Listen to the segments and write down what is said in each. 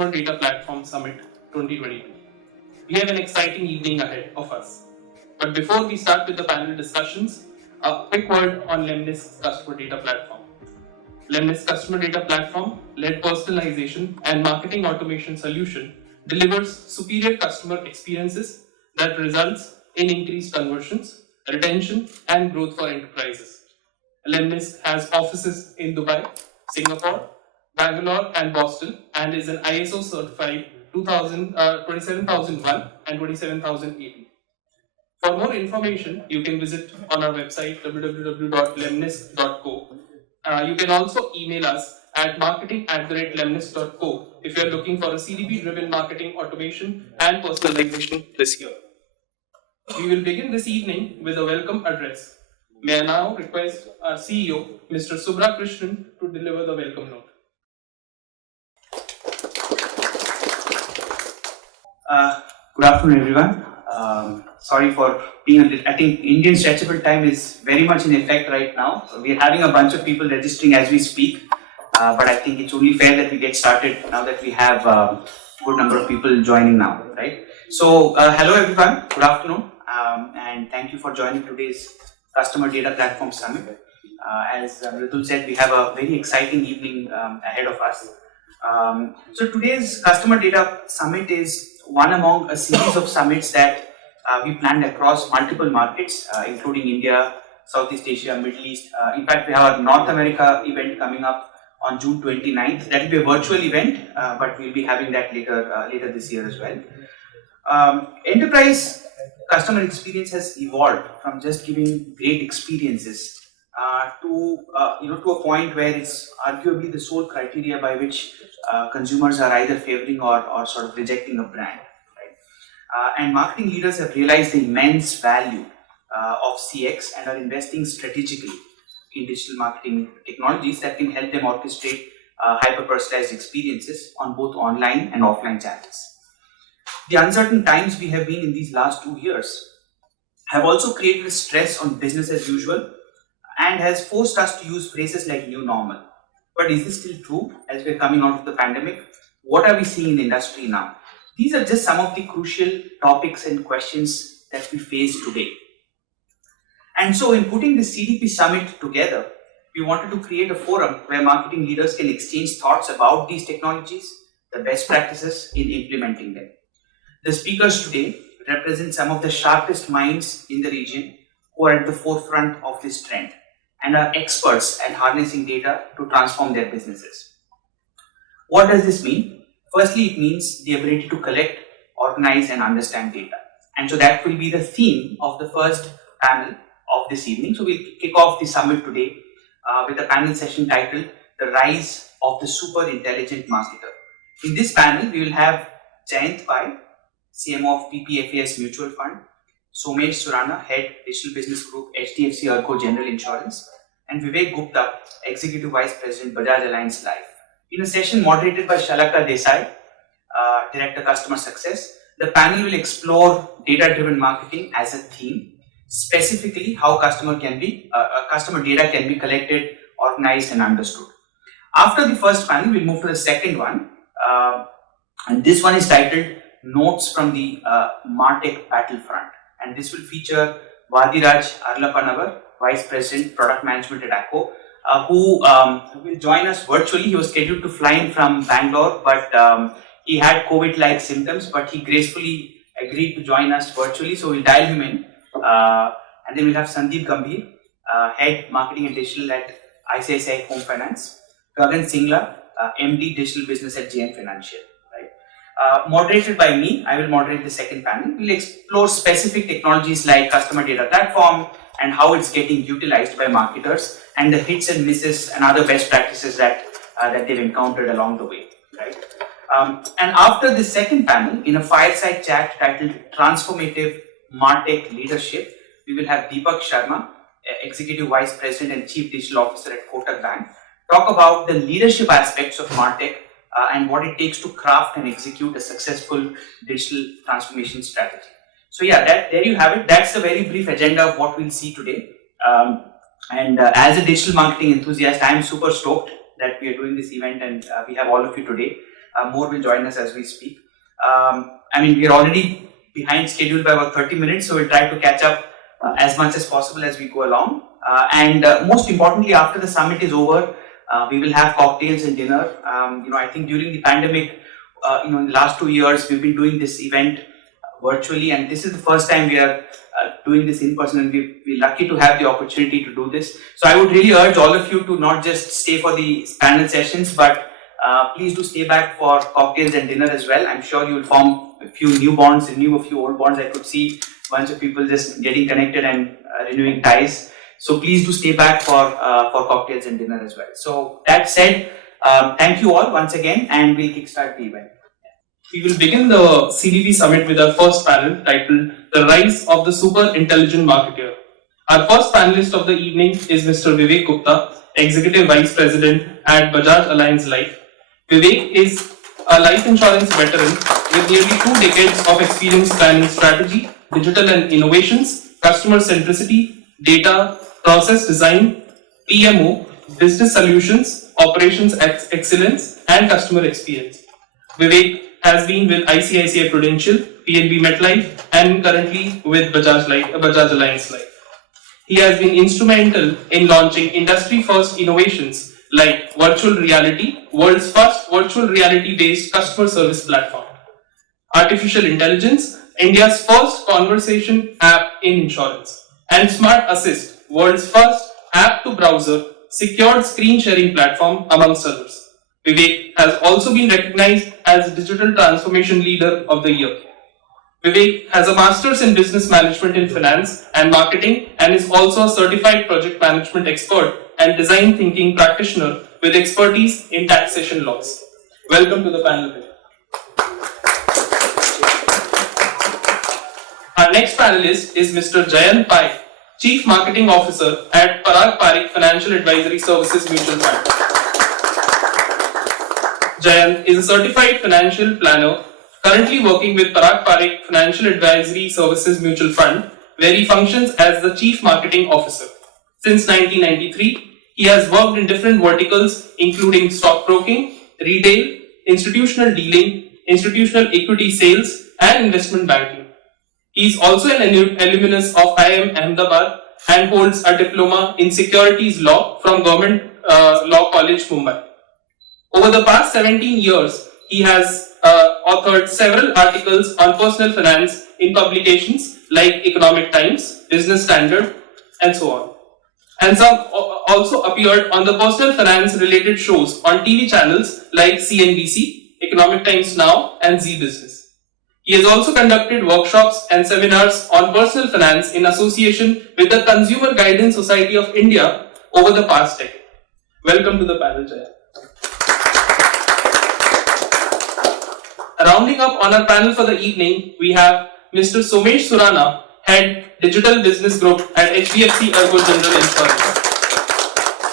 Customer Data Platform Summit 2022. We have an exciting evening ahead of us. But before we start with the panel discussions, a quick word on Lemnisk's Customer Data Platform. Lemnisk Customer Data Platform, led personalization and marketing automation solution, delivers superior customer experiences that results in increased conversions, retention, and growth for enterprises. Lemnisk has offices in Dubai, Singapore, Bangalore, and Boston, and is an ISO certified 27001 and 27080. For more information, you can visit on our website www.lemnisk.co. You can also email us at marketing@lemnisk.co if you are looking for a CDP-driven marketing automation and personalization this year. We will begin this evening with a welcome address. May I now request our CEO, Mr. Subra Krishnan, to deliver the welcome note. Good afternoon, everyone. Sorry for being a little. I think Indian stretchable time is very much in effect right now. So we are having a bunch of people registering as we speak, but I think it's only fair that we get started now that we have a good number of people joining now, right? So, hello everyone. Good afternoon, and thank you for joining today's Customer Data Platform Summit. As Ritul said, we have a very exciting evening ahead of us. So today's Customer Data Summit is one among a series of summits that we planned across multiple markets, including India, Southeast Asia, Middle East. In fact, we have a North America event coming up on June 29th. That will be a virtual event, but we'll be having that later this year as well. Enterprise customer experience has evolved from just giving great experiences to a point where it's arguably the sole criteria by which consumers are either favoring or sort of rejecting a brand. And marketing leaders have realized the immense value of CX and are investing strategically in digital marketing technologies that can help them orchestrate hyper-personalized experiences on both online and offline channels. The uncertain times we have been in these last 2 years have also created a stress on business as usual and has forced us to use phrases like new normal. But is this still true as we're coming out of the pandemic? What are we seeing in the industry now? These are just some of the crucial topics and questions that we face today. And so in putting the CDP Summit together, we wanted to create a forum where marketing leaders can exchange thoughts about these technologies, the best practices in implementing them. The speakers today represent some of the sharpest minds in the region who are at the forefront of this trend and are experts at harnessing data to transform their businesses. What does this mean? Firstly, it means the ability to collect, organize, and understand data. And so that will be the theme of the first panel of this evening. So we'll kick off the summit today with a panel session titled The Rise of the Super Intelligent Marketer. In this panel, we will have Jayant, CMO of PPFAS Mutual Fund, Somesh, Surana, Head Digital Business Group, HDFC Ergo General Insurance, and Vivek, Gupta, Executive Vice President, Bajaj Allianz Life. In a session moderated by Shalaka Desai, Director Customer Success, the panel will explore data-driven marketing as a theme, specifically how customer data can be collected, organized, and understood. After the first panel, we'll move to the second one, and this one is titled Notes from the MarTech Battlefront, and this will feature Vadiraj Arlapanavar, Vice President Product Management at Ergo, who will join us virtually. He was scheduled to fly in from Bangalore, but he had COVID-like symptoms, but he gracefully agreed to join us virtually, so we'll dial him in. And then we'll have Sandeep Gambhir, Head Marketing and Digital at ICICI Home Finance, Gagan Singla, MD Digital Business at Jayant Financial. Moderated by me, I will moderate the second panel. We'll explore specific technologies like Customer Data Platform and how it's getting utilized by marketers and the hits and misses and other best practices that they've encountered along the way. And after the second panel, in a fireside chat titled Transformative MarTech Leadership, we will have Deepak Sharma, Executive Vice President and Chief Digital Officer at Kotak Bank, talk about the leadership aspects of MarTech and what it takes to craft and execute a successful digital transformation strategy. So yeah, there you have it. That's the very brief agenda of what we'll see today. As a digital marketing enthusiast, I am super stoked that we are doing this event and we have all of you today. more will join us as we speak. We're already behind schedule by about 30 minutes, so we'll try to catch up as much as possible as we go along. And most importantly, after the summit is over, we will have cocktails and dinner. I think during the pandemic, in the last 2 years, we've been doing this event virtually, and this is the first time we are doing this in person, and we're lucky to have the opportunity to do this. So I would really urge all of you to not just stay for the panel sessions, but please do stay back for cocktails and dinner as well. I'm sure you will form a few new bonds and a few old bonds. I could see a bunch of people just getting connected and renewing ties. So please do stay back for cocktails and dinner as well. So that said, thank you all once again, and we'll kickstart the event. We will begin the CDP summit with our first panel titled The Rise of the Super Intelligent Marketer. Our first panelist of the evening is Mr. Vivek Gupta, Executive Vice President at Bajaj Allianz Life. Vivek is a life insurance veteran with nearly 2 decades of experience spanning strategy, digital and innovations, customer centricity, data, process design, PMO, business solutions, operations excellence, and customer experience. Vivek has been with ICICI Prudential, PNB MetLife, and currently with Bajaj Allianz Life. He has been instrumental in launching industry-first innovations like virtual reality, world's first virtual reality-based customer service platform, artificial intelligence, India's first conversation app in insurance, and Smart Assist, world's first app-to-browser secured screen-sharing platform, amongst others. Vivek has also been recognized as Digital Transformation Leader of the Year. Vivek has a Master's in Business Management in Finance and Marketing and is also a Certified Project Management Expert and Design Thinking Practitioner with expertise in taxation laws. Welcome to the panel, Vivek. Our next panelist is Mr. Jayant Pai, Chief Marketing Officer at Parag Parikh Financial Advisory Services Mutual Fund. Jayant is a certified financial planner currently working with Parag Parikh Financial Advisory Services Mutual Fund, where he functions as the Chief Marketing Officer. Since 1993, he has worked in different verticals including stockbroking, retail, institutional dealing, institutional equity sales, and investment banking. He is also an alumnus of IIM Ahmedabad and holds a diploma in securities law from Government Law College, Mumbai. Over the past 17 years, he has authored several articles on personal finance in publications like Economic Times, Business Standard, and so on. And some also appeared on the personal finance related shows on TV channels like CNBC, Economic Times Now, and Zee Business. He has also conducted workshops and seminars on personal finance in association with the Consumer Guidance Society of India over the past decade. Welcome to the panel, Jayant. Rounding up on our panel for the evening, we have Mr. Somesh Surana, Head Digital Business Group at HDFC Ergo General Insurance.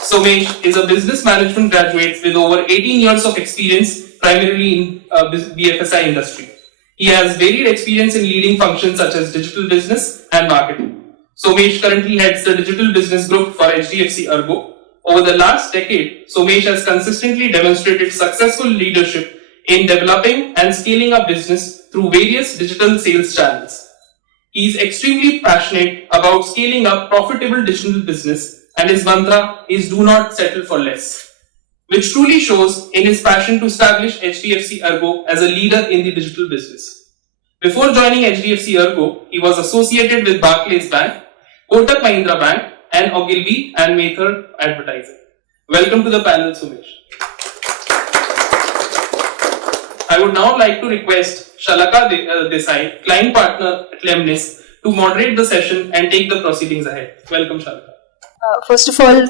Somesh is a business management graduate with over 18 years of experience, primarily in BFSI industry. He has varied experience in leading functions such as digital business and marketing. Somesh currently heads the Digital Business Group for HDFC Ergo. Over the last decade, Somesh has consistently demonstrated successful leadership in developing and scaling up business through various digital sales channels. He is extremely passionate about scaling up profitable digital business, and his mantra is do not settle for less, which truly shows in his passion to establish HDFC Ergo as a leader in the digital business. Before joining HDFC Ergo, he was associated with Barclays Bank, Kotak Mahindra Bank, and Ogilvy and Mather Advertising. Welcome to the panel, Somesh. I would now like to request Shalaka Desai, client partner at Lemnisk, to moderate the session and take the proceedings ahead. Welcome, Shalaka. First of all,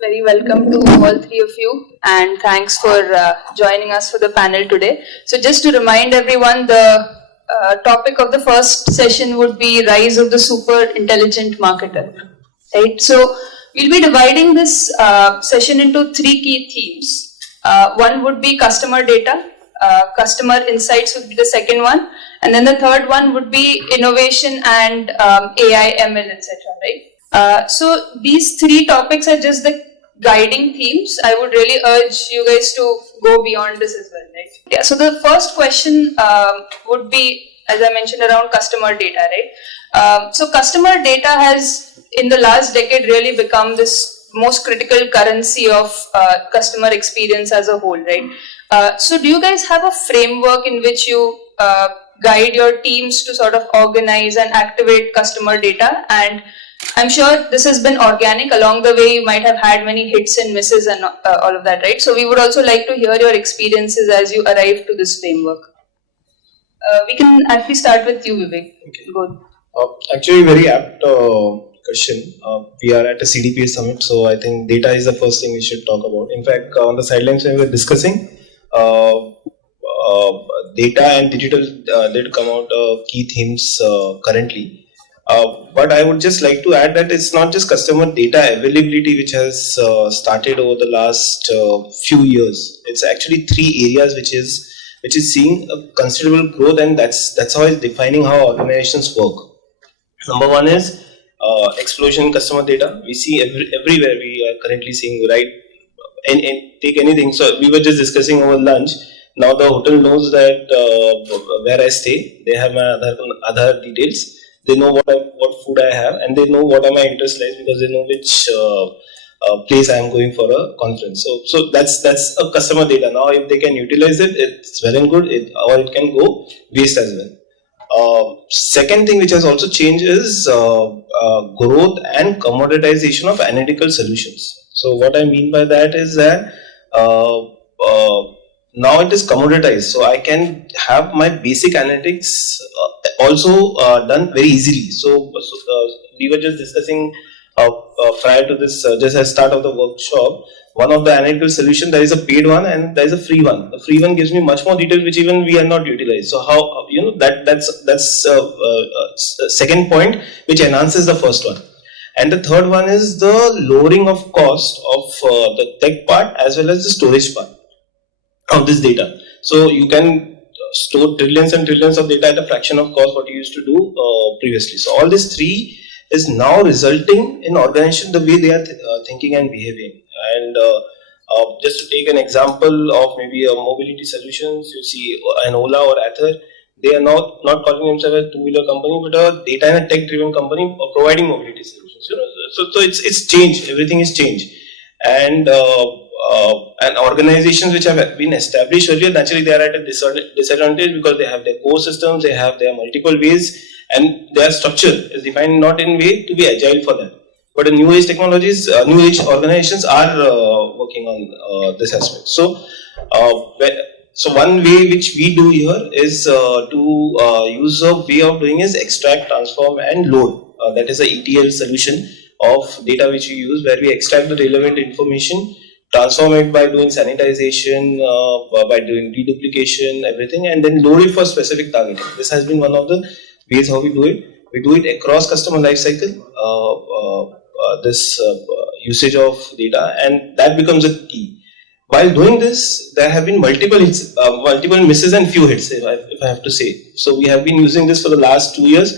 very welcome to all three of you, and thanks for joining us for the panel today. So just to remind everyone, the topic of the first session would be Rise of the Super Intelligent Marketer. Right? So we'll be dividing this session into 3 key themes. One would be customer data, customer insights would be the second one, and then the third one would be innovation and AI, ML, etc. Right? So these 3 topics are just the guiding themes, I would really urge you guys to go beyond this as well, right? Yeah, so the first question would be, as I mentioned, around customer data, right? So customer data has, in the last decade, really become this most critical currency of customer experience as a whole, right? So do you guys have a framework in which you guide your teams to sort of organize and activate customer data? And I'm sure this has been organic. Along the way, you might have had many hits and misses and all of that, right? So we would also like to hear your experiences as you arrive to this framework. We can actually start with you, Vivek. Okay. Go. Actually, very apt question. We are at a CDP summit, so I think data is the first thing we should talk about. In fact, on the sidelines when we were discussing, data and digital did come out key themes currently. But I would just like to add that it's not just customer data availability which has started over the last few years. It's actually three areas which is seeing a considerable growth, and that's how it's defining how organizations work. Number one is explosion in customer data. We see everywhere. We are currently seeing, right? And take anything. So we were just discussing over lunch. Now the hotel knows that where I stay. They have my Aadhaar details. They know what food I have, and they know what are my interest lies because they know which place I am going for a conference. So that's a customer data. Now if they can utilize it, it's well and good. Or it can go waste as well. Second thing which has also changed is growth and commoditization of analytical solutions. So what I mean by that is that now it is commoditized. So I can have my basic analytics also done very easily. So we were just discussing prior to this, just at start of the workshop, one of the analytical solution, there is a paid one and there is a free one. The free one gives me much more detail which even we are not utilized. So how, that's second point which enhances the first one. And the third one is the lowering of cost of the tech part as well as the storage part of this data. So you can store trillions and trillions of data at a fraction of cost what you used to do previously. So all these three is now resulting in organization the way they are thinking and behaving. And just to take an example of maybe a mobility solutions, you see an Ola or Ather, they are not calling themselves a two-wheeler company, but a data and a tech-driven company providing mobility solutions. So it's changed. Everything is changed. And organizations which have been established earlier, naturally they are at a disadvantage because they have their core systems, they have their multiple ways, and their structure is defined not in way to be agile for them. But the new age technologies, new age organizations are working on this aspect. So one way which we do here is to use a way of doing is extract, transform, and load. That is a ETL solution of data which we use, where we extract the relevant information, transform it by doing sanitization, by doing deduplication, everything, and then load it for specific targeting. This has been one of the ways how we do it. We do it across customer lifecycle, this usage of data, and that becomes a key. While doing this, there have been multiple hits, multiple misses and few hits, if I have to say. So we have been using this for the last 2 years,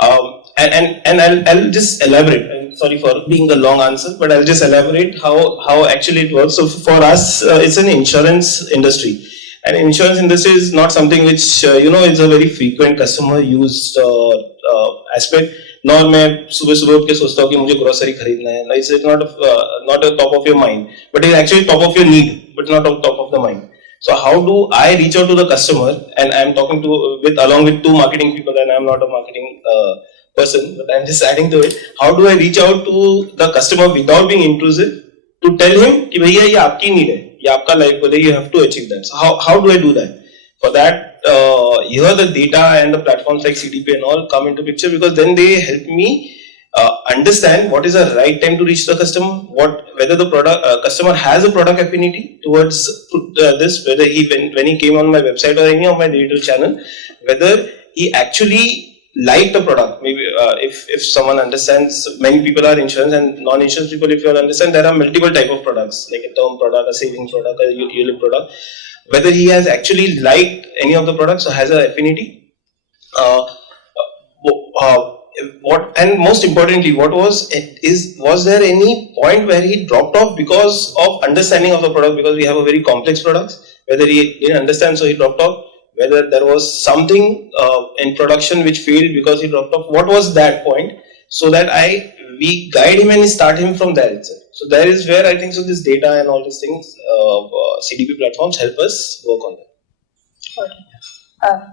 and I'll just elaborate. I'm sorry for being a long answer, but I'll just elaborate how actually it works. So for us, it's an insurance industry. And insurance industry is not something which, is a very frequent customer used aspect. Nor मैं सुबह उठ के सोचता हूँ कि मुझे grocery खरीदना है. It's not a top of your mind, but it's actually top of your need, but not on top of the mind. So how do I reach out to the customer? And I'm talking along with two marketing people, and I'm not a marketing person, but I'm just adding to it. How do I reach out to the customer without being intrusive to tell him कि भैया ये आपकी need है, ये आपका life goal है, you have to achieve that. So how do I do that? For that, here the data and the platforms like CDP and all come into picture, because then they help me understand what is the right time to reach the customer, whether the product customer has a product affinity towards this, whether when he came on my website or any of my digital channel, whether he actually liked the product. Maybe if someone understands, many people are insurance and non-insurance people, if you all understand, there are multiple type of products, like a term product, a saving product, a ULIP product. Whether he has actually liked any of the products or has an affinity. what, and most importantly, was there any point where he dropped off because of understanding of the product? Because we have a very complex products. Whether he didn't understand, so he dropped off. Whether there was something in production which failed because he dropped off. What was that point? So that we guide him and start him from there itself. So there is where I think so. This data and all these things, CDP platforms help us work on that.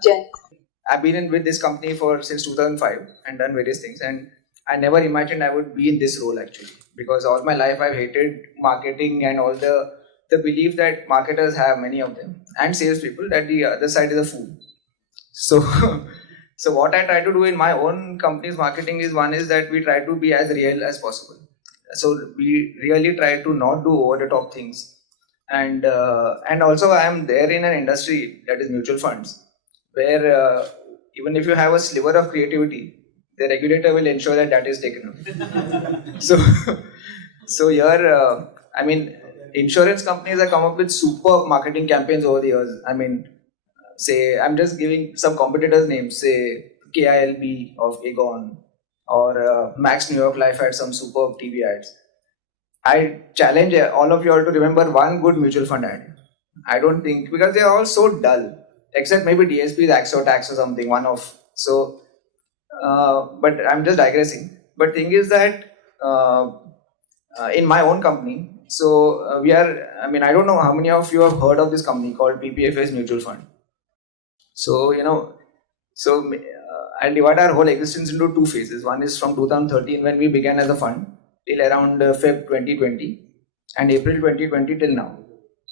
Jayant. I've been with this company since 2005 and done various things, and I never imagined I would be in this role actually, because all my life I've hated marketing and all the belief that marketers have, many of them, and salespeople, that the other side is a fool. So, so what I try to do in my own company's marketing is, one is that we try to be as real as possible. So we really try to not do over the top things, and also I am there in an industry that is mutual funds, where even if you have a sliver of creativity, the regulator will ensure that is taken away. So here, I mean, insurance companies have come up with super marketing campaigns over the years. I mean, say, I'm just giving some competitors' names, say KILB of Aegon, or Max New York Life had some superb TV ads. I challenge all of you all to remember one good mutual fund ad. I don't think, because they are all so dull. Except maybe DSP's Axo Tax or something, one off. So, but I'm just digressing. But thing is that in my own company, so we are, I mean, I don't know how many of you have heard of this company called PPFAS Mutual Fund. So, I'll divide our whole existence into two phases. One is from 2013 when we began as a fund till around Feb 2020 and April 2020 till now.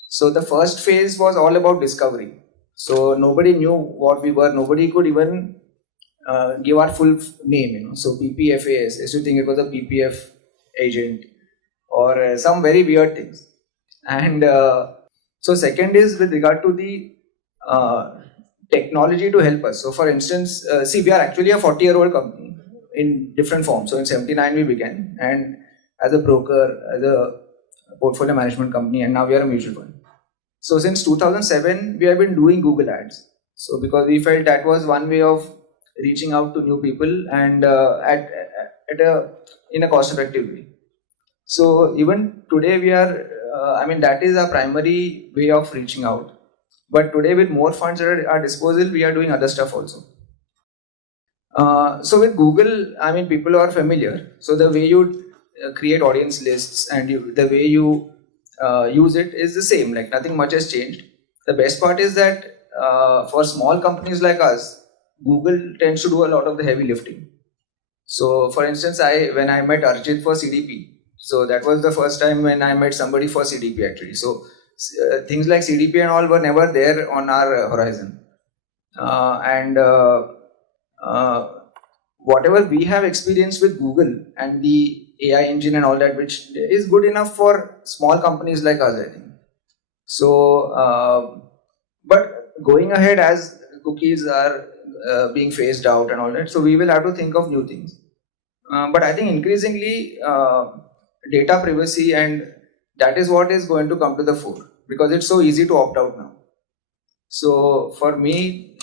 So the first phase was all about discovery. So nobody knew what we were. Nobody could even give our full name, So PPFAS, used to think it was a PPF agent or some very weird things. And so second is with regard to the technology to help us. So for instance, we are actually a 40-year-old company in different forms. So in 79 we began, and as a broker, as a portfolio management company, and now we are a mutual fund. So since 2007, we have been doing Google ads. So because we felt that was one way of reaching out to new people and in a cost-effective way. So even today we are, that is our primary way of reaching out. But today with more funds at our disposal, we are doing other stuff also. So with Google, people are familiar. So the way you create audience lists and the way you use it is the same, like nothing much has changed. The best part is that for small companies like us, Google tends to do a lot of the heavy lifting. So for instance, when I met Arjit for CDP, so that was the first time when I met somebody for CDP actually. So things like CDP and all were never there on our horizon. Whatever we have experienced with Google and the AI engine and all that, which is good enough for small companies like us, I think. So, but going ahead, as cookies are being phased out and all that, so we will have to think of new things. But I think increasingly data privacy, and that is what is going to come to the fore, because it's so easy to opt out now. So for me,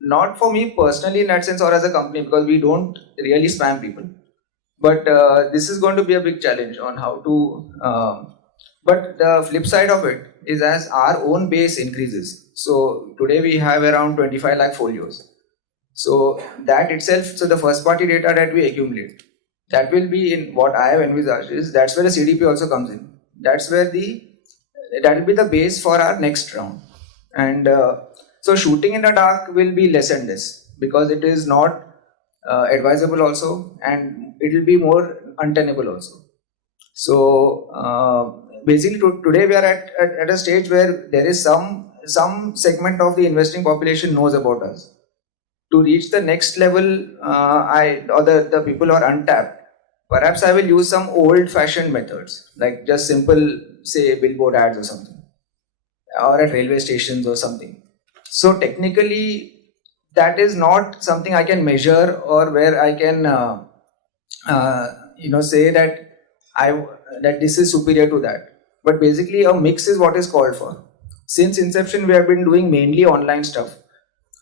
not for me personally in that sense or as a company, because we don't really spam people. But this is going to be a big challenge on how to. But the flip side of it is, as our own base increases. So today we have around 25 lakh folios. So that itself, so the first party data that we accumulate, that will be in what I have envisaged is, that's where the CDP also comes in. That's where that will be the base for our next round. And so shooting in the dark will be less and less, because it is not advisable also, and it will be more untenable also. So basically today we are at a stage where there is some segment of the investing population knows about us. To reach the next level, or the people who are untapped, perhaps I will use some old-fashioned methods, like just simple, say, billboard ads or something, or at railway stations or something. So technically, that is not something I can measure, or where I can, say that this is superior to that. But basically, a mix is what is called for. Since inception, we have been doing mainly online stuff.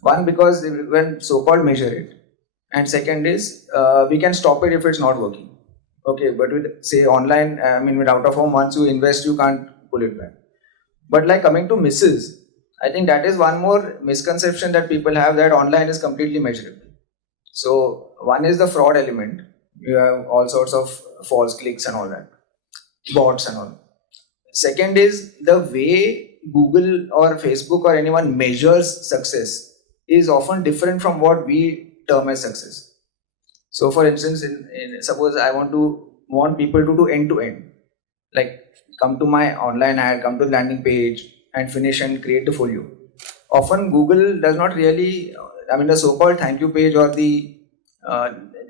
One, because when so-called measure it, and second is we can stop it if it's not working. Okay, but with say online, I mean with out of home, once you invest, you can't pull it back. But like coming to misses, I think that is one more misconception that people have, that online is completely measurable. So one is the fraud element. You have all sorts of false clicks and all that, bots and all. Second is the way Google or Facebook or anyone measures success is often different from what we term as success. So for instance, suppose I want people to do end to end, like come to my online ad, come to the landing page and finish and create the folio. Often Google does not really, I mean the so-called thank you page or the,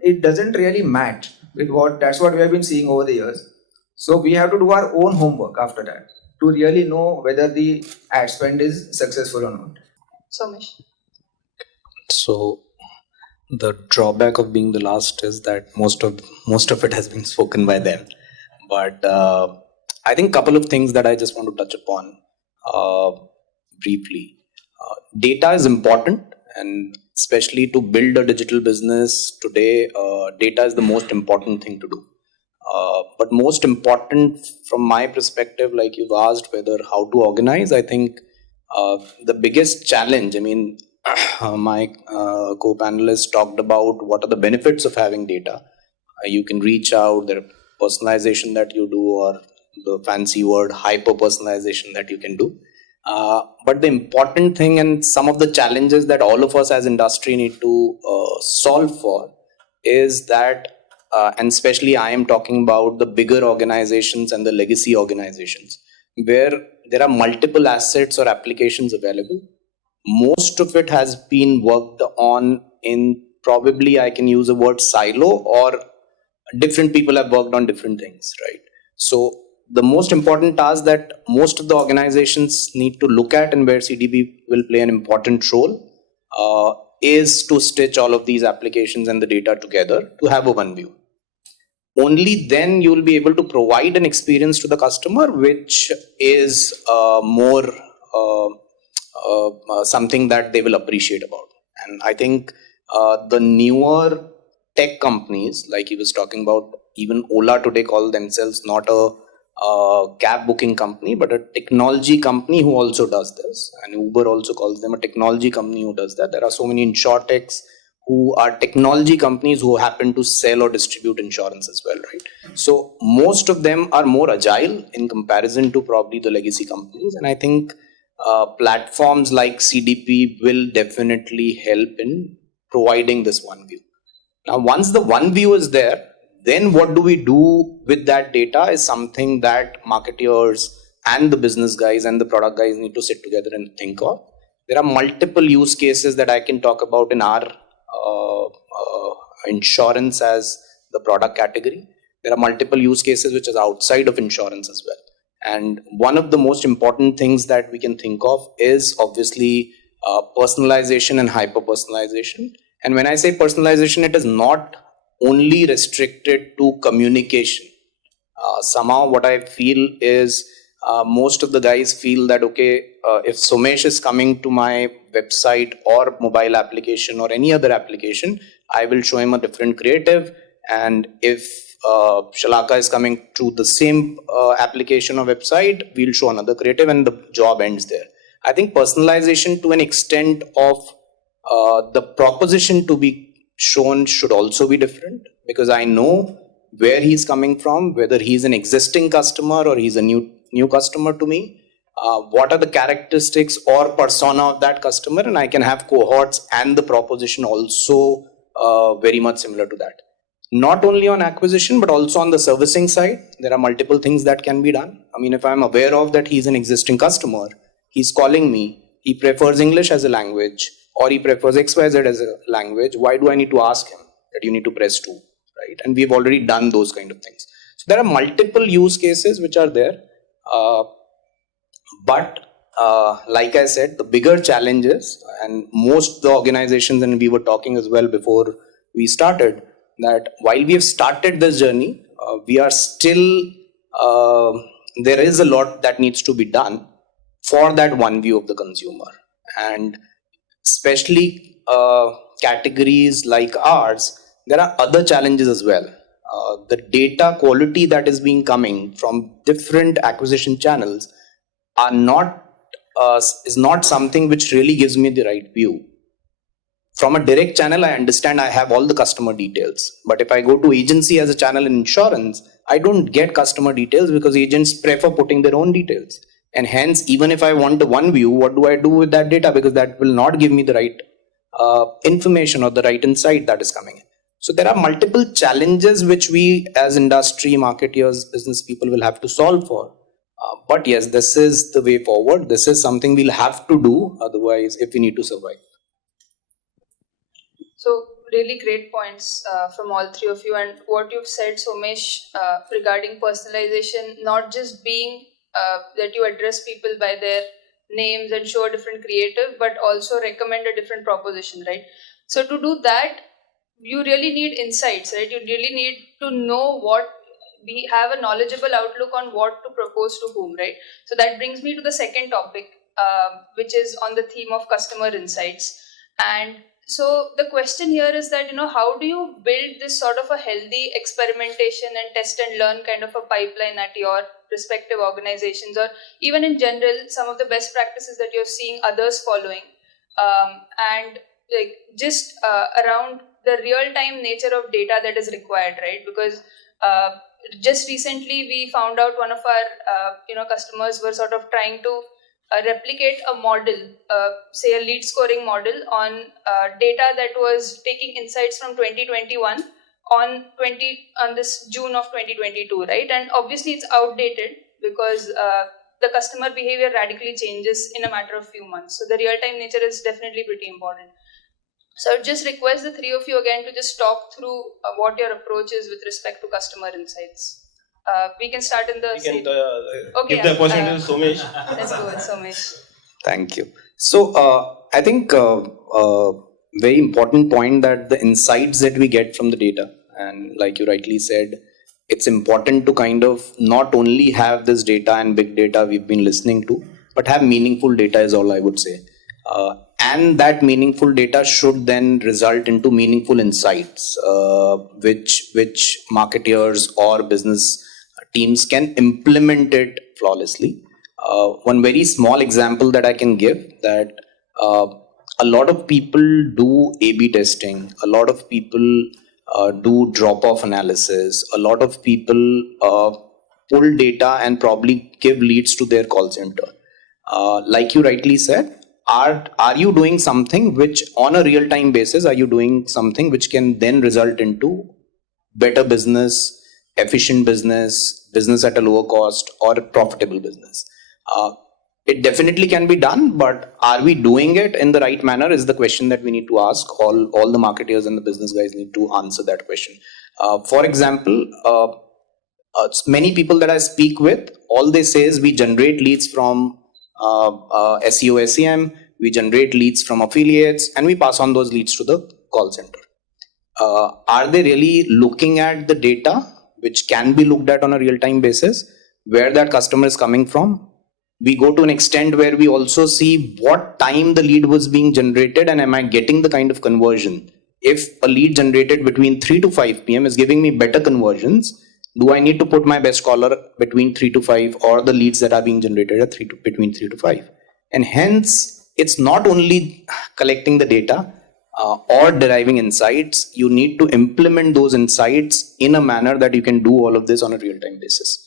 it doesn't really match with that's what we have been seeing over the years. So we have to do our own homework after that to really know whether the ad spend is successful or not. Somesh. So the drawback of being the last is that most of it has been spoken by them. But I think a couple of things that I just want to touch upon briefly. Data is important, and especially to build a digital business today, data is the most important thing to do. But most important from my perspective, like you've asked whether how to organize, I think the biggest challenge, I mean, my co-panelists talked about what are the benefits of having data. You can reach out, there are personalization that you do, or the fancy word hyper-personalization that you can do. But the important thing and some of the challenges that all of us as industry need to solve for is that, and especially I am talking about the bigger organizations and the legacy organizations, where there are multiple assets or applications available. Most of it has been worked on in, probably I can use a word, silo, or different people have worked on different things, right? So the most important task that most of the organizations need to look at, and where CDP will play an important role, is to stitch all of these applications and the data together to have a one view. Only then you will be able to provide an experience to the customer which is more something that they will appreciate about. And I think the newer tech companies, like he was talking about, even Ola today call themselves not a cab booking company, but a technology company who also does this. And Uber also calls them a technology company who does that. There are so many insurtechs who are technology companies who happen to sell or distribute insurance as well, right? So most of them are more agile in comparison to probably the legacy companies. And I think platforms like CDP will definitely help in providing this one view. Now, once the one view is there, then what do we do with that data is something that marketeers and the business guys and the product guys need to sit together and think of. There are multiple use cases that I can talk about in our insurance as the product category. There are multiple use cases which is outside of insurance as well. And one of the most important things that we can think of is obviously personalization and hyper-personalization. And when I say personalization, it is not only restricted to communication. Somehow what I feel is most of the guys feel that, okay, if Somesh is coming to my website or mobile application or any other application, I will show him a different creative. And if Shalaka is coming to the same application or website, we'll show another creative, and the job ends there. I think personalization to an extent of the proposition to be shown should also be different, because I know where he's coming from, whether he's an existing customer or he's a new customer to me, what are the characteristics or persona of that customer, and I can have cohorts and the proposition also very much similar to that. Not only on acquisition, but also on the servicing side, there are multiple things that can be done. I mean, if I'm aware of that he's an existing customer, he's calling me, he prefers English as a language, or he prefers XYZ as a language, why do I need to ask him that you need to press 2, right? And we've already done those kind of things. So there are multiple use cases which are there. But like I said, the bigger challenges, and most of the organizations, and we were talking as well before we started, that while we have started this journey, we are still, there is a lot that needs to be done for that one view of the consumer. And especially categories like ours, there are other challenges as well. The data quality that is being coming from different acquisition channels are not is not something which really gives me the right view. From a direct channel, I understand I have all the customer details. But if I go to agency as a channel in insurance, I don't get customer details because agents prefer putting their own details. And hence, even if I want the one view, what do I do with that data? Because that will not give me the right information or the right insight that is coming in. So there are multiple challenges which we as industry, marketeers, business people will have to solve for. But yes, this is the way forward. This is something we'll have to do otherwise if we need to survive. So really great points from all three of you, and what you've said, Somesh, regarding personalization, not just being that you address people by their names and show a different creative, but also recommend a different proposition, right? So to do that, you really need insights, right? You really need to know we have a knowledgeable outlook on what to propose to whom, right? So that brings me to the second topic, which is on the theme of customer insights. And so the question here is that, how do you build this sort of a healthy experimentation and test and learn kind of a pipeline at your respective organizations, or even in general, some of the best practices that you're seeing others following, and like just around the real-time nature of data that is required, right? Because just recently we found out one of our customers were sort of trying to replicate a model, say a lead scoring model on data that was taking insights from 2021 on this June of 2022, right? And obviously it's outdated because the customer behavior radically changes in a matter of few months. So the real-time nature is definitely pretty important. So I would just request the three of you again to just talk through what your approach is with respect to customer insights. We can start in the... Give the opportunity to Somesh. Let's go with Somesh. Thank you. So I think very important point that the insights that we get from the data, and like you rightly said, it's important to kind of not only have this data and big data we've been listening to, but have meaningful data is all I would say. And that meaningful data should then result into meaningful insights, which marketeers or business teams can implement it flawlessly. One very small example that I can give, that a lot of people do A/B testing, a lot of people do drop-off analysis, a lot of people pull data and probably give leads to their call center. Like you rightly said, are you doing something which on a real-time basis, are you doing something which can then result into better business, efficient business, business at a lower cost, or a profitable business? It definitely can be done, but are we doing it in the right manner is the question that we need to ask. All the marketers and the business guys need to answer that question. For example, many people that I speak with, all they say is we generate leads from SEO, SEM, we generate leads from affiliates, and we pass on those leads to the call center. Are they really looking at the data which can be looked at on a real-time basis, where that customer is coming from? We go to an extent where we also see what time the lead was being generated and am I getting the kind of conversion. If a lead generated between 3 to 5 p.m. is giving me better conversions, do I need to put my best caller between 3 to 5 or the leads that are being generated at between 3 to 5? And hence, it's not only collecting the data or deriving insights, you need to implement those insights in a manner that you can do all of this on a real-time basis.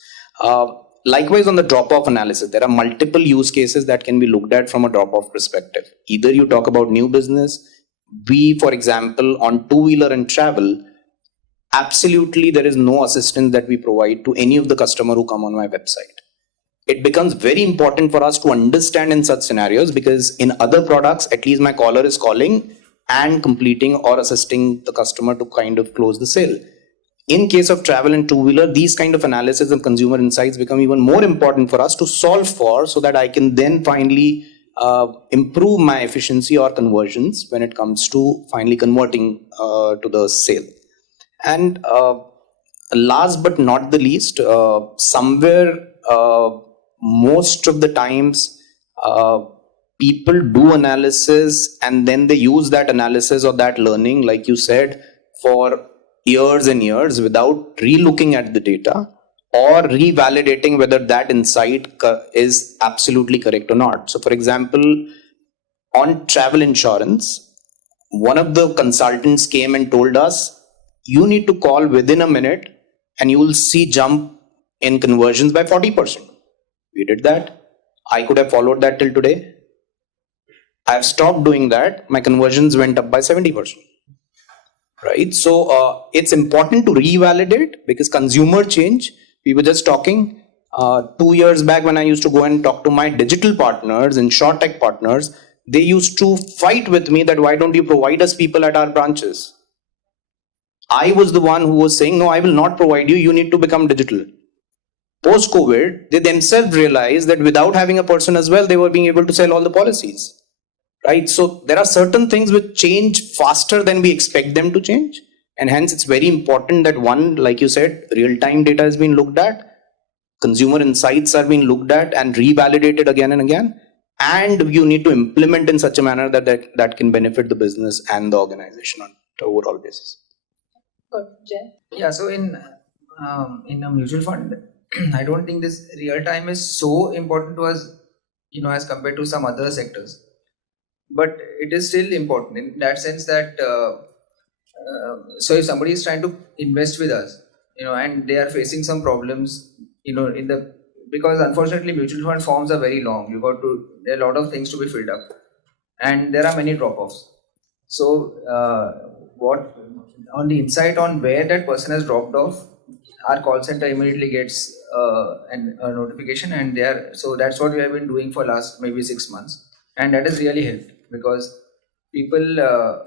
Likewise, on the drop-off analysis, there are multiple use cases that can be looked at from a drop-off perspective. Either you talk about new business. We, for example, on two-wheeler and travel, absolutely there is no assistance that we provide to any of the customer who come on my website. It becomes very important for us to understand in such scenarios, because in other products, at least my caller is calling and completing or assisting the customer to kind of close the sale. In case of travel and two-wheeler, these kind of analysis and consumer insights become even more important for us to solve for, so that I can then finally improve my efficiency or conversions when it comes to finally converting to the sale. And last but not the least, somewhere most of the times people do analysis and then they use that analysis or that learning, like you said, for years and years without re-looking at the data or revalidating whether that insight is absolutely correct or not. So for example, on travel insurance, one of the consultants came and told us, you need to call within a minute and you will see jump in conversions by 40%. We did that. I could have followed that till today. I've stopped doing that. My conversions went up by 70%. Right? So it's important to revalidate because consumer change. We were just talking 2 years back when I used to go and talk to my digital partners, insurtech partners. They used to fight with me that why don't you provide us people at our branches? I was the one who was saying, no, I will not provide you. You need to become digital. Post-COVID, they themselves realized that without having a person as well, they were being able to sell all the policies. Right? So there are certain things which change faster than we expect them to change. And hence it's very important that one, like you said, real-time data has been looked at, consumer insights are being looked at and revalidated again and again. And you need to implement in such a manner that can benefit the business and the organization on the overall basis. Good, Jay. Yeah, so in a mutual fund, I don't think this real time is so important to us, as compared to some other sectors. But it is still important in that sense that so if somebody is trying to invest with us, and they are facing some problems, because unfortunately mutual fund forms are very long. There are a lot of things to be filled up, and there are many drop-offs. So what on the insight on where that person has dropped off, our call center immediately gets a notification, and so that's what we have been doing for last maybe 6 months, and that has really helped because people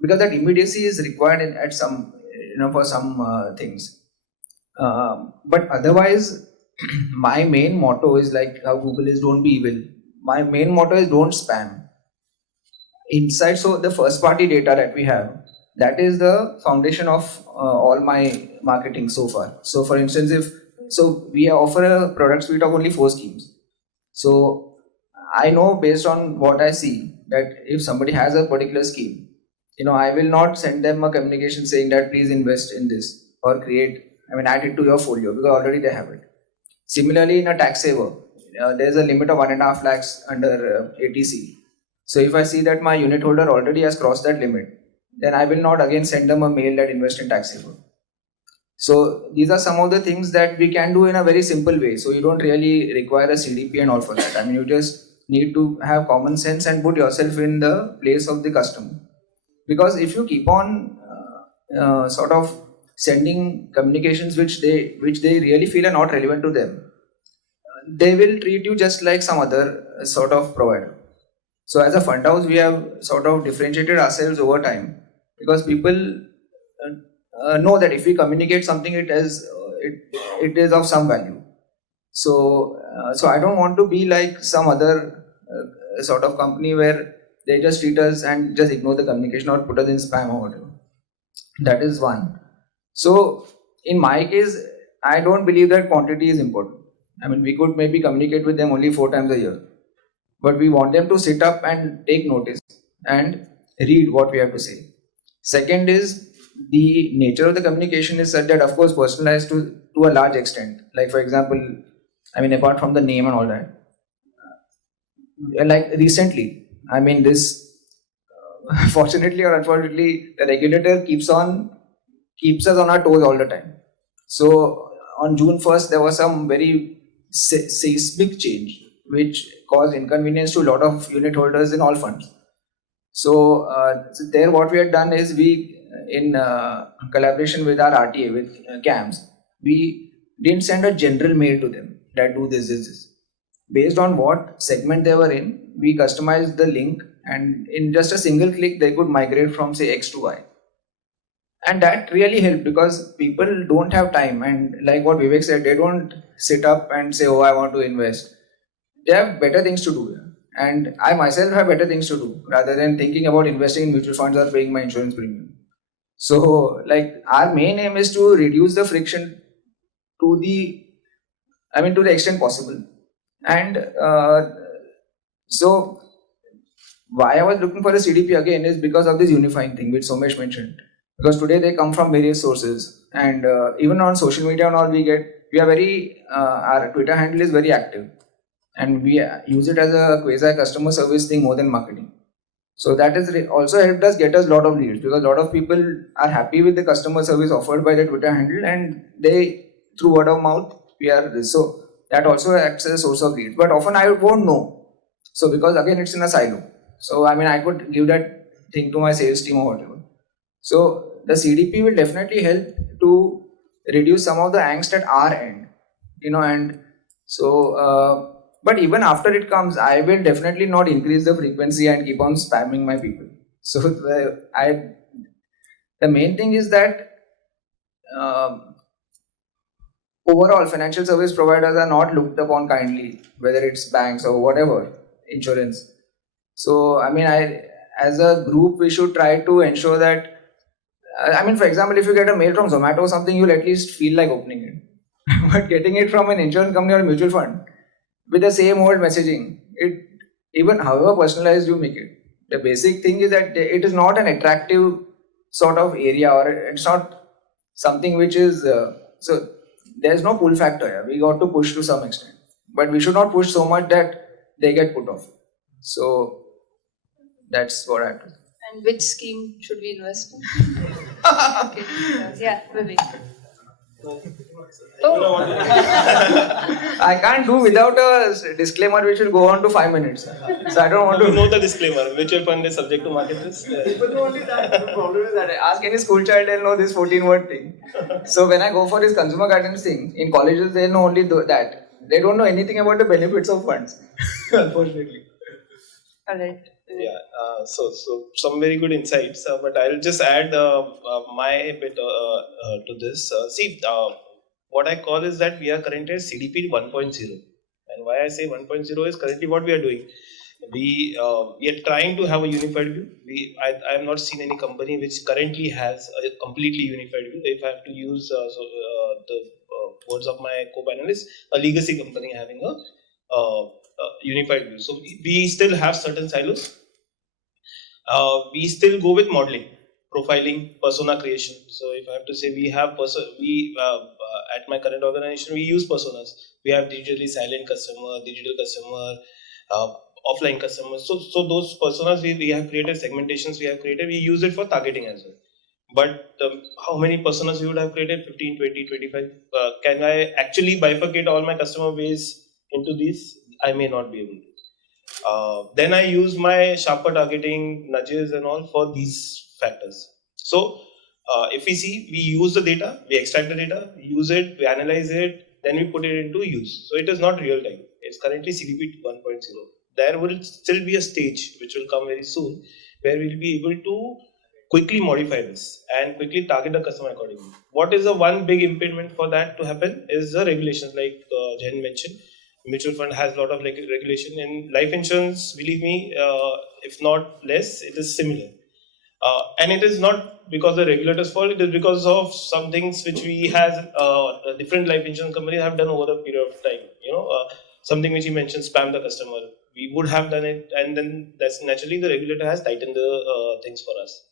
because that immediacy is required at some for some things. But otherwise, my main motto is like how Google is don't be evil. My main motto is don't spam. Inside, so the first party data that we have, that is the foundation of all my marketing so far. So for instance, we offer a product suite of only 4 schemes. So I know based on what I see that if somebody has a particular scheme, I will not send them a communication saying that please invest in this or add it to your folio because already they have it. Similarly, in a tax saver, there's a limit of 1.5 lakhs under ATC. So if I see that my unit holder already has crossed that limit, then I will not again send them a mail that invest in tax saver. So these are some of the things that we can do in a very simple way. So you don't really require a CDP and all for that. You just need to have common sense and put yourself in the place of the customer. Because if you keep on sort of sending communications which they really feel are not relevant to them, they will treat you just like some other sort of provider. So as a fund house, we have sort of differentiated ourselves over time because people know that if we communicate something, it is of some value. So I don't want to be like some other sort of company where they just treat us and just ignore the communication or put us in spam or whatever. That is one. So in my case, I don't believe that quantity is important. We could maybe communicate with them only 4 times a year, but we want them to sit up and take notice and read what we have to say. Second is the nature of the communication is such that, of course, personalized to a large extent. Like for example, apart from the name and all that, like recently, this fortunately or unfortunately, the regulator keeps us on our toes all the time. So on June 1st, there was some very seismic change which caused inconvenience to a lot of unit holders in all funds. So there what we had done is we, in collaboration with our RTA, with CAMS, we didn't send a general mail to them that do this. Based on what segment they were in, we customized the link, and in just a single click, they could migrate from say X to Y. And that really helped because people don't have time, and like what Vivek said, they don't sit up and say, oh, I want to invest. They have better things to do. And I myself have better things to do rather than thinking about investing in mutual funds or paying my insurance premium. So our main aim is to reduce the friction to the extent possible. And So why I was looking for a CDP again is because of this unifying thing which Somesh mentioned. Because today they come from various sources, and even on social media and all, we are very our Twitter handle is very active, and we use it as a quasi customer service thing more than marketing. So that has also helped us get us a lot of leads, because a lot of people are happy with the customer service offered by the Twitter handle, and they, through word of mouth, we are this. So that also acts as a source of leads. But often I won't know. So because again it's in a silo. So I mean I could give that thing to my sales team or whatever. So the CDP will definitely help to reduce some of the angst at our end, and so. But even after it comes, I will definitely not increase the frequency and keep on spamming my people. So the main thing is that overall financial service providers are not looked upon kindly, whether it's banks or whatever, insurance. So I mean, as a group we should try to ensure that. I mean, for example, if you get a mail from Zomato or something, you'll at least feel like opening it. But getting it from an insurance company or a mutual fund with the same old messaging, it, even however personalized you make it, the basic thing is that it is not an attractive sort of area, or it's not something which is so there's no pull factor here. We got to push to some extent, but we should not push so much that they get put off. So that's what I have to say. And which scheme should we invest in? Okay. Yeah, Vivek. Oh. I can't do without a disclaimer which will go on to 5 minutes. So I don't want to. You know the disclaimer. Mutual fund is subject to market risk. People do only that. The problem is that I ask any school child, they'll know this 14-word thing. So when I go for this consumer guidance thing, in colleges they'll know only that. They don't know anything about the benefits of funds. Unfortunately. Alright. Yeah, so some very good insights, but I'll just add my bit to this. What I call is that we are currently at CDP 1.0, and why I say 1.0 is currently what we are doing. We are trying to have a unified view. I have not seen any company which currently has a completely unified view. If I have to use the words of my co-panelist, a legacy company having a unified view. So we still have certain silos. We still go with modeling, profiling, persona creation. So if I have to say, we have at my current organization, we use personas. We have digitally silent customer, digital customer, offline customers. So those personas we have created, segmentations we have created, we use it for targeting as well. But how many personas we would have created? 15, 20, 25. Can I actually bifurcate all my customer base into these? I may not be able to. Then I use my sharper targeting, nudges and all for these factors. So if we see, we use the data, we extract the data, we use it, we analyze it, then we put it into use. So it is not real time. It's currently CDP 1.0. There will still be a stage which will come very soon where we'll be able to quickly modify this and quickly target the customer accordingly. What is the one big impediment for that to happen is the regulations, like Jayant mentioned. Mutual fund has a lot of regulation. In life insurance, believe me, if not less, it is similar. And it is not because the regulator's fault, it is because of some things which we has different life insurance companies have done over a period of time. Something which you mentioned, spam the customer. We would have done it, and then that's naturally the regulator has tightened the things for us.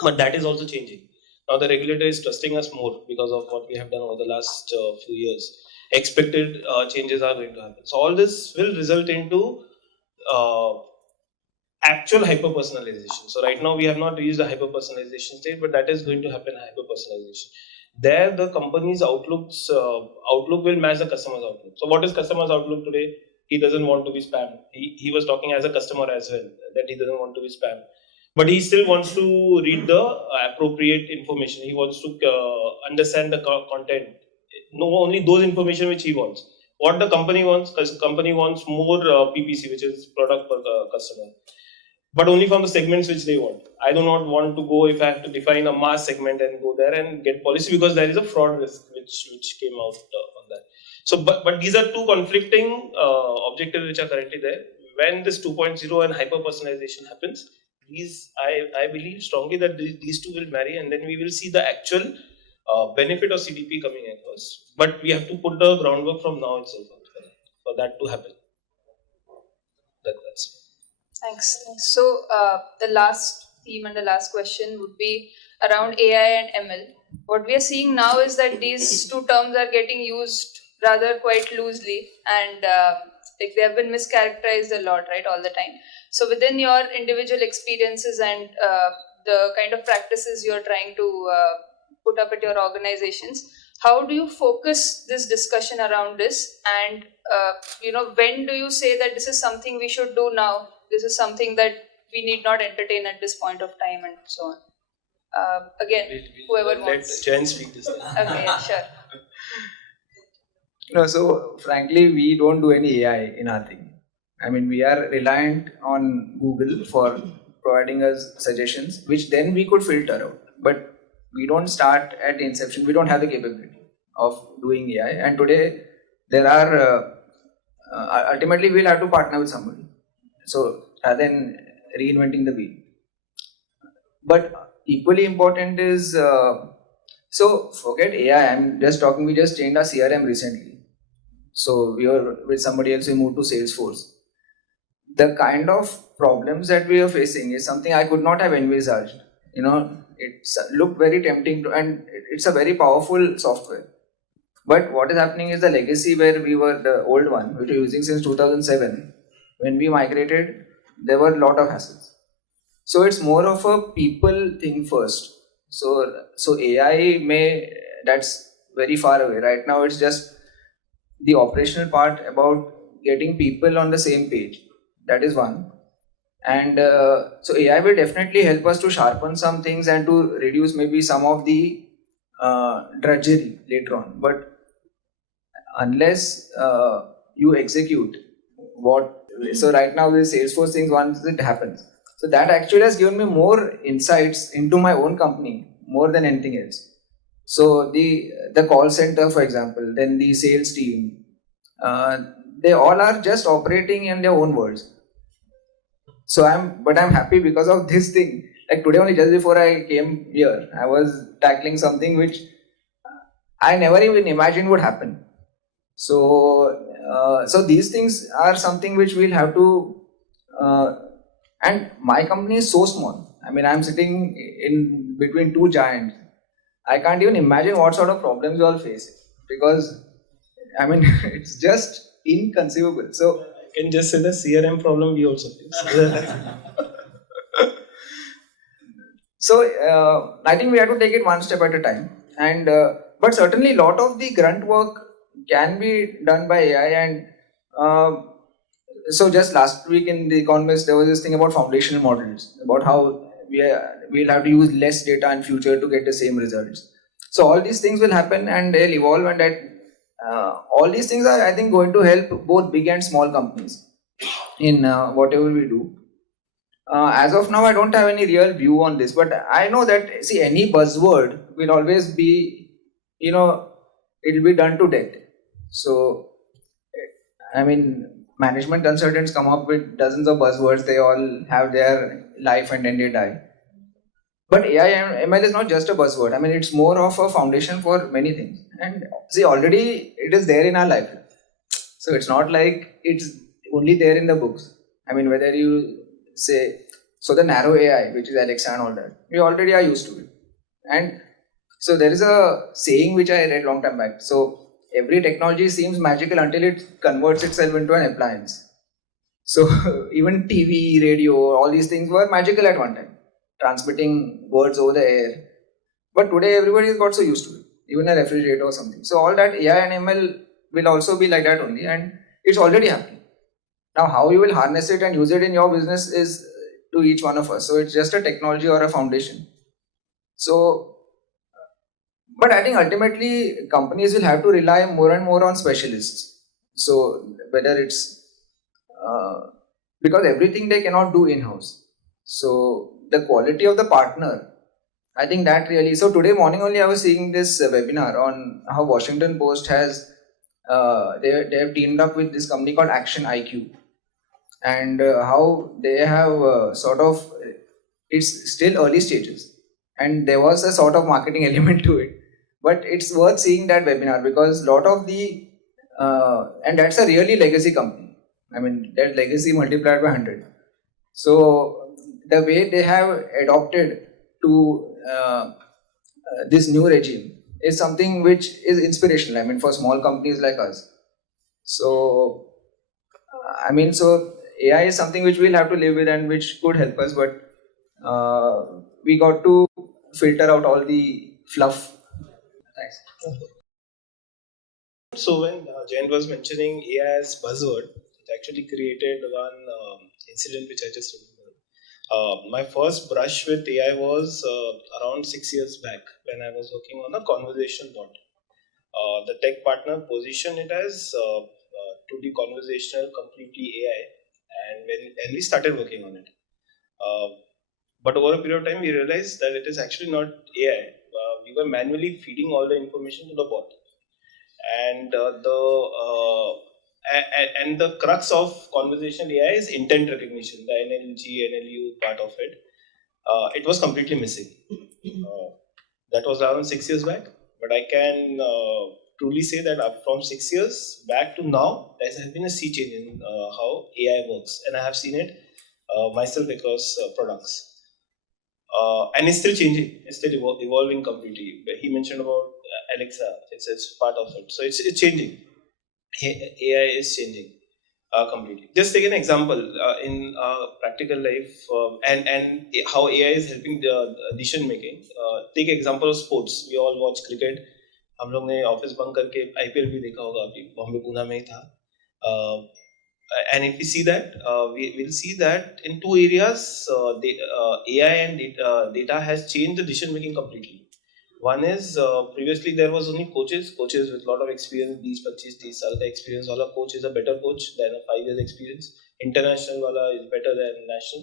But that is also changing. Now the regulator is trusting us more because of what we have done over the last few years. Expected changes are going to happen. So all this will result into actual hyper-personalization. So right now we have not reached the hyper-personalization state, but that is going to happen, hyper-personalization. There the company's outlook will match the customer's outlook. So what is customer's outlook today? He doesn't want to be spammed. He was talking as a customer as well, that he doesn't want to be spammed. But he still wants to read the appropriate information. He wants to understand the content. No, only those information which he wants. What the company wants, because company wants more PPC, which is product per customer, but only from the segments which they want. I do not want to go, if I have to define a mass segment and go there and get policy, because there is a fraud risk which came out on that. So, but these are two conflicting objectives which are currently there. When this 2.0 and hyper personalization happens, I believe strongly that these two will marry, and then we will see the actual benefit of CDP coming across. But we have to put the groundwork from now itself for that to happen. That's Thanks. So, the last theme and the last question would be around AI and ML. What we are seeing now is that these two terms are getting used rather quite loosely, and like they have been mischaracterized a lot, right, all the time. So, within your individual experiences and the kind of practices you're trying to put up at your organizations, how do you focus this discussion around this? And when do you say that this is something we should do now? This is something that we need not entertain at this point of time, and so on. Again, whoever let wants. Jayant speak this time. Okay, yeah, sure. No, so frankly, we don't do any AI in our thing. I mean, we are reliant on Google for providing us suggestions, which then we could filter out. But we don't start at the inception. We don't have the capability of doing AI. And today, there are ultimately we'll have to partner with somebody. So rather than reinventing the wheel. But equally important is so forget AI. I'm just talking. We just changed our CRM recently. So we were with somebody else. We moved to Salesforce. The kind of problems that we are facing is something I could not have envisaged. It looked very tempting and it's a very powerful software. But what is happening is the legacy where we were the old one, which we were using since 2007. When we migrated, there were a lot of hassles. So it's more of a people thing first. So AI that's very far away. Right now it's just the operational part about getting people on the same page. That is one. And so AI will definitely help us to sharpen some things and to reduce maybe some of the drudgery later on. But unless you execute so right now the Salesforce things, once it happens, so that actually has given me more insights into my own company more than anything else. So the call center, for example, then the sales team, they all are just operating in their own worlds. So I'm happy because of this thing. Like today only, just before I came here, I was tackling something which I never even imagined would happen. So these things are something which we'll have to, and my company is so small. I mean, I'm sitting in between two giants. I can't even imagine what sort of problems you all face because, I mean, it's just inconceivable. So I can just say the CRM problem we also face. So I think we have to take it one step at a time, and but certainly a lot of the grunt work can be done by AI. And so just last week in the Economist, there was this thing about foundational models, about how we'll have to use less data in future to get the same results. So all these things will happen and they'll evolve, and all these things are, I think, going to help both big and small companies in whatever we do. As of now, I don't have any real view on this, but I know that, see, any buzzword will always be, it'll be done to death. So, I mean, management consultants come up with dozens of buzzwords, they all have their life and then they die. But AI and ML is not just a buzzword. I mean, it's more of a foundation for many things. And see, already it is there in our life. So it's not like it's only there in the books. I mean, whether you say, so the narrow AI, which is Alexa and all that, we already are used to it. And so there is a saying which I read long time back. So every technology seems magical until it converts itself into an appliance. So even TV, radio, all these things were magical at one time, transmitting words over the air. But today everybody has got so used to it, even a refrigerator or something. So all that AI and ML will also be like that only, and it's already happening. Now how you will harness it and use it in your business is to each one of us. So it's just a technology or a foundation. So, but I think ultimately companies will have to rely more and more on specialists. So whether it's because everything they cannot do in-house. So the quality of the partner, I think that really. So today morning only I was seeing this webinar on how Washington Post has they have teamed up with this company called Action IQ, and how they have sort of, it's still early stages, and there was a sort of marketing element to it. But it's worth seeing that webinar because a lot of the and that's a really legacy company. I mean, their legacy multiplied by 100. So the way they have adopted to this new regime is something which is inspirational. I mean, for small companies like us. So so AI is something which we'll have to live with and which could help us, but we got to filter out all the fluff. Thanks. So when Jayant was mentioning AI as buzzword, it actually created one incident which I just remember. My first brush with AI was around 6 years back when I was working on a conversation bot. The tech partner positioned it as to be conversational, completely AI, and we started working on it. But over a period of time, we realized that it is actually not AI. We were manually feeding all the information to the bot, and the crux of conversational AI is intent recognition, the NLG, NLU part of it. It was completely missing. That was around 6 years back, but I can truly say that from 6 years back to now, there has been a sea change in how AI works, and I have seen it myself across products. And it's still changing, it's still evolving completely. He mentioned about Alexa, it's part of it. So it's changing. AI is changing completely. Just take an example in practical life and how AI is helping the decision making. Take example of sports. We all watch cricket. हम लोग ने office bunk करके IPL भी देखा होगा अभी बॉम्बे पूना में ही था. And if we see that, we'll see that in two areas, AI and data has changed the decision making completely. One is previously there was only coaches with a lot of experience, 20-25 साल का experience वाला coach is a better coach than a 5 years experience. International वाला is better than national.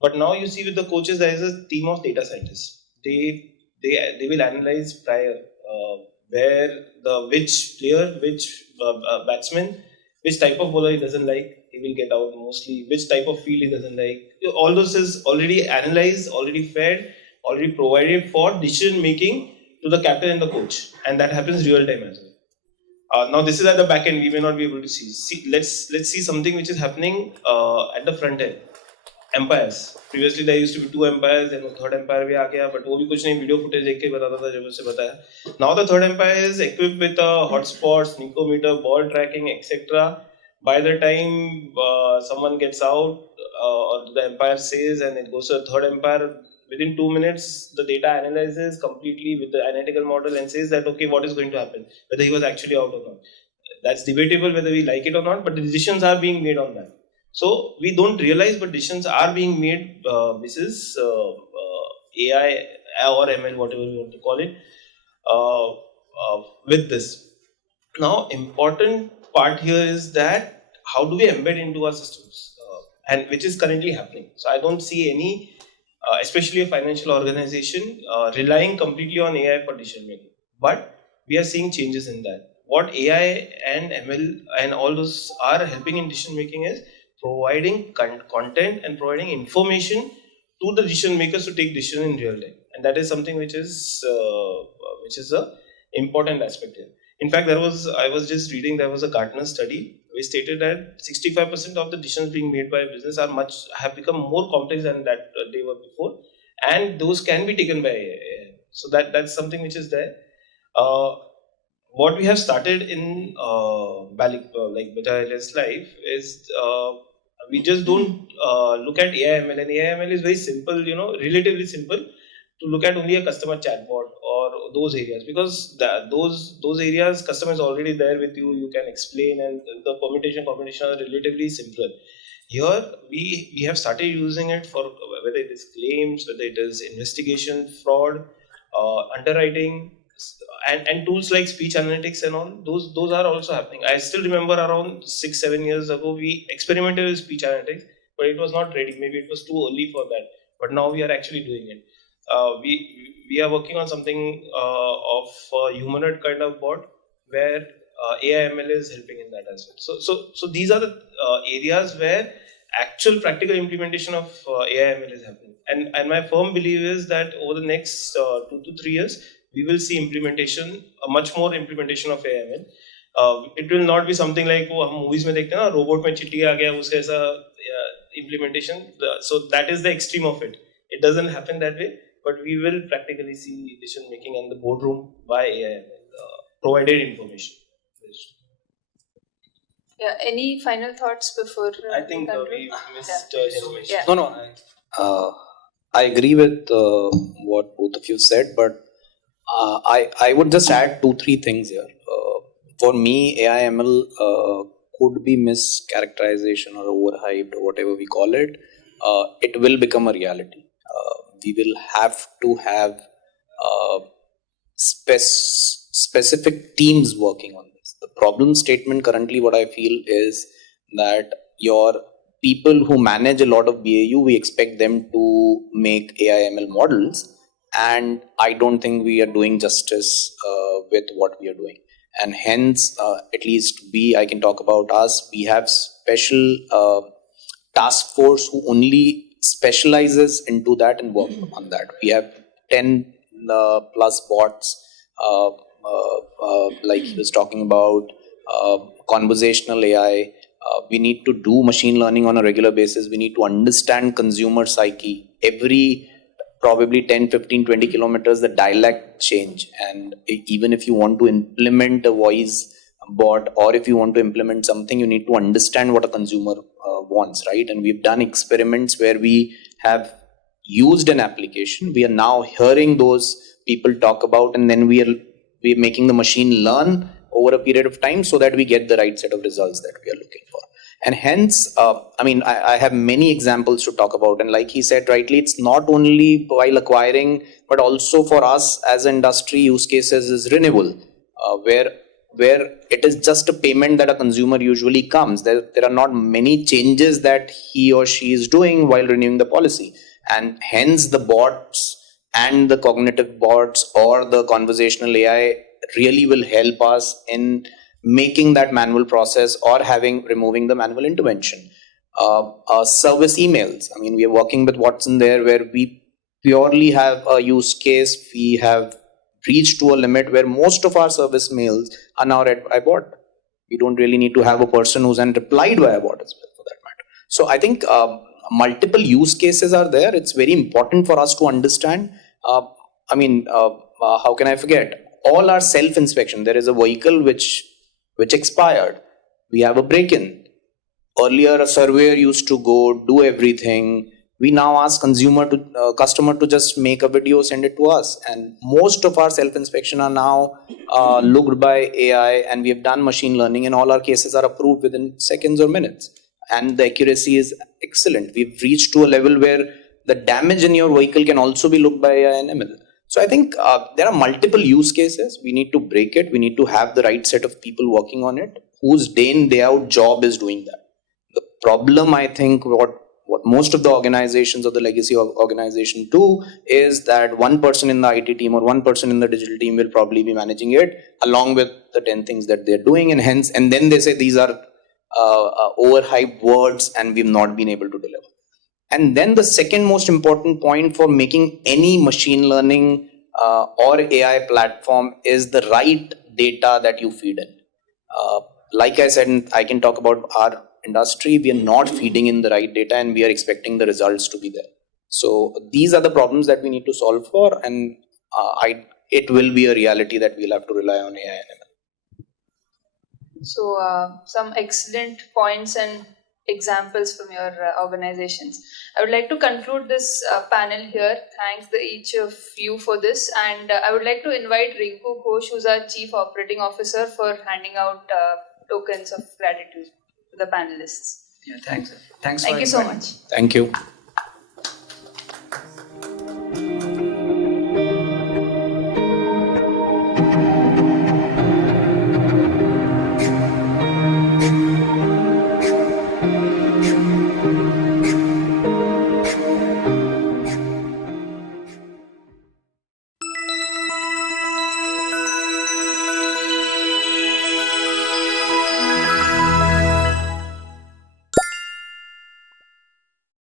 But now you see with the coaches there is a team of data scientists. They will analyze prior where which player, which batsman, which type of bowler he doesn't like, he will get out mostly, which type of field he doesn't like. All those is already analyzed, already fed, already provided for decision making to the captain and the coach, and that happens real time as well. Now this is at the back end, we may not be able to see. Let's see something which is happening at the front end. Empires. Previously there used to be 2 empires and the third empire भी आ गया, but वो भी कुछ नहीं, video footage देख के बताता था जब उसे बताया. Now the third empire is equipped with hotspots, Nicometer, ball tracking, etc. By the time someone gets out or the empire says and it goes to the third empire, within 2 minutes the data analyzes completely with the analytical model and says that okay, what is going to happen, whether he was actually out or not. That's debatable whether we like it or not, but the decisions are being made on that. So we don't realize, but decisions are being made. This is AI or ML, whatever you want to call it, with this. Now, important part here is that how do we embed into our systems, and which is currently happening. So I don't see any, especially a financial organization, relying completely on AI for decision making. But we are seeing changes in that. What AI and ML and all those are helping in decision making is providing content and providing information to the decision makers to take decision in real time, and that is something which is a important aspect here. In fact, I was just reading, there was a Gartner study which stated that 65% of the decisions being made by business have become more complex than that they were before, and those can be taken by AI. So that's something which is there. What we have started in Bajaj's life is we just don't look at AI/ML, and AI/ML is very simple, relatively simple to look at only a customer chatbot or those areas, because those areas customer is already there with you. You can explain, and the permutation are relatively simpler. Here we have started using it for whether it is claims, whether it is investigation, fraud, underwriting. And tools like speech analytics and all, those are also happening. I still remember around 6-7 years ago, we experimented with speech analytics, but it was not ready. Maybe it was too early for that. But now we are actually doing it. We are working on something of a humanoid kind of bot where AI/ML is helping in that as well. So these are the areas where actual practical implementation of AI/ML is happening. And my firm belief is that over the next 2 to 3 years, we will see implementation, a much more implementation of AI/ML. It will not be something like वो हम movies में देखते हैं ना robot में चिट्ठी आ गया उसका ऐसा implementation. So that is the extreme of it. It doesn't happen that way, but we will practically see decision making in the boardroom by AI provided information. Yeah, any final thoughts before? I think we missed his mention. Yeah. No. I agree with what both of you said, but I would just add 2-3 things here. For me, AI ML could be mischaracterization or overhyped or whatever we call it. It will become a reality. We will have to have specific teams working on this. The problem statement currently, what I feel is that your people who manage a lot of BAU, we expect them to make AI ML models, and I don't think we are doing justice with what we are doing. And hence, at least I can talk about us, we have special task force who only specializes into that and work on that. We have 10 plus bots, like he was talking about, conversational AI. We need to do machine learning on a regular basis. We need to understand consumer psyche. Every probably 10, 15, 20 kilometers, the dialect change. And even if you want to implement a voice bot, or if you want to implement something, you need to understand what a consumer wants, right? And we've done experiments where we have used an application. We are now hearing those people talk about, and then we are making the machine learn over a period of time so that we get the right set of results that we are looking for. And hence, I have many examples to talk about. And like he said rightly, it's not only while acquiring, but also for us as an industry, use cases is renewal, where it is just a payment that a consumer usually comes. There are not many changes that he or she is doing while renewing the policy. And hence the bots and the cognitive bots or the conversational AI really will help us in making that manual process or removing the manual intervention. Service emails. I mean, we are working with Watson there where we purely have a use case. We have reached to a limit where most of our service mails are now read by bot. We don't really need to have a person who's replied by a bot as well, for that matter. So I think multiple use cases are there. It's very important for us to understand. How can I forget? All our self-inspection. There is a vehicle which expired. We have a break-in. Earlier, a surveyor used to go do everything. We now ask customer to just make a video, send it to us. And most of our self-inspection are now looked by AI, and we have done machine learning, and all our cases are approved within seconds or minutes. And the accuracy is excellent. We've reached to a level where the damage in your vehicle can also be looked by AI and ML. So I think there are multiple use cases. We need to break it. We need to have the right set of people working on it, whose day in, day out job is doing that. The problem, I think, what most of the organizations or the legacy organization do is that one person in the IT team or one person in the digital team will probably be managing it along with the 10 things that they're doing. And then they say these are overhyped words and we've not been able to deliver. And then the second most important point for making any machine learning or AI platform is the right data that you feed in. Like I said, I can talk about our industry. We are not feeding in the right data and we are expecting the results to be there. So these are the problems that we need to solve for, and it will be a reality that we'll have to rely on AI and ML. So some excellent points and examples from your organizations. I would like to conclude this panel here. Thanks each of you for this, and I would like to invite Rinku Ghosh, who's our Chief Operating Officer, for handing out tokens of gratitude to the panelists. Yeah, thanks. Thanks. Thank you so much. Thank you.